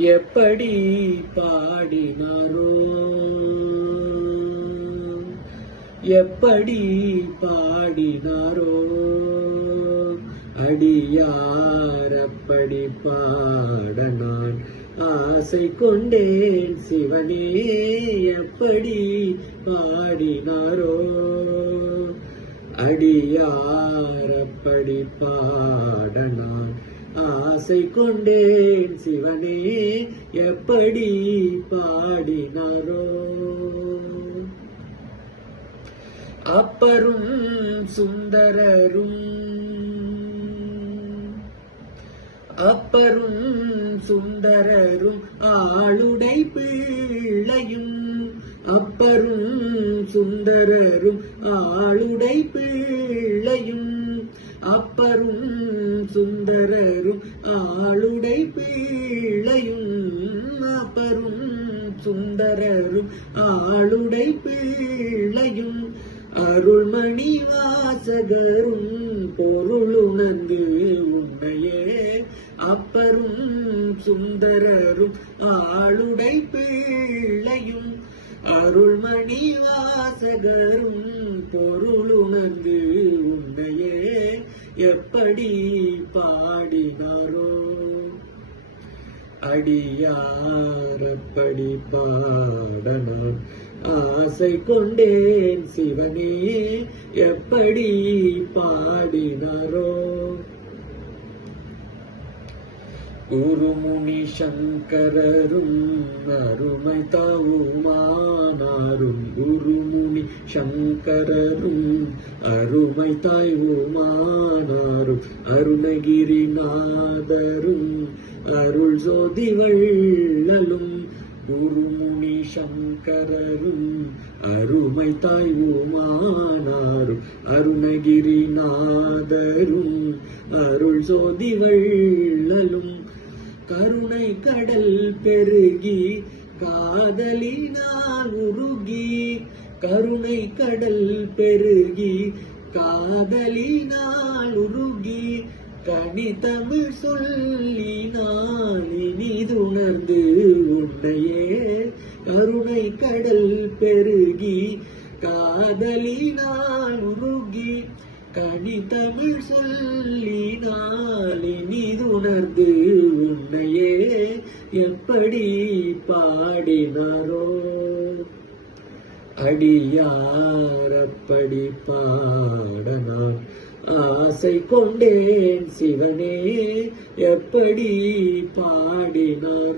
எப்படி பாடினாரோ, எப்படி பாடினாரோ, அடியார் அப்படி பாட நான் ஆசை கொண்டேன் சிவனே. எப்படி பாடினாரோ, அடியார் அப்படி பாட நான் ஆசை கொண்டேன் சிவனே. எப்படி பாடினாரோ, அப்பரும் சுந்தரரும் அப்பரும் சுந்தரரும் ஆளுடை பிள்ளையும், அப்பரும் சுந்தரரும் ஆளுடை பிள்ளையும், அப்பரும் சுந்தரரும் ஆளுடை பிள்ளையும், அப்பரும் சுந்தரரும் ஆளுடை பிள்ளையும், அருள்மணி வாசகரும் பொருளுணர்ந்து உன்னையே. அப்பரும் சுந்தரரும் ஆளுடை பிள்ளையும், அருள்மணி வாசகரும் பொருளுணர்ந்து உன்னையே. எப்படி பாடினாரோ, அடியார் அப்படி பாட நான் ஆசை கொண்டேன் சிவனே. எப்படி பாடினாரோ, குருமுனி சங்கரரும் அருமை தாவுமானாரும், குருமுனி சங்கரரும் அருமை தாய்வுமானாரும், அருணகிரிநாதரும் அருள் ஜோதி வள்ளலும், குருமுனி சங்கரரும் அருமை தாய்வுமானாரும், அருணகிரிநாதரும் அருள் ஜோதி வள்ளலும், கருணை கடல் பெருகி காதலினால் உருகி, கருணை கடல் பெருகி காதலினால் உருகி, கனிதமிழ் சொல்லினால் இனிதுணர்ந்து உன்னையே. கருணை கடல் பெருகி காதலினால் உருகி, கனிதமிழ் சொல்லினால் இனிதுணர்ந்து உன்னையே. எப்படி பாடினாரோ, அடியார் அப்படி பாட நான் ஆசை கொண்டேன் சிவனே. எப்படி பாடினாரோ.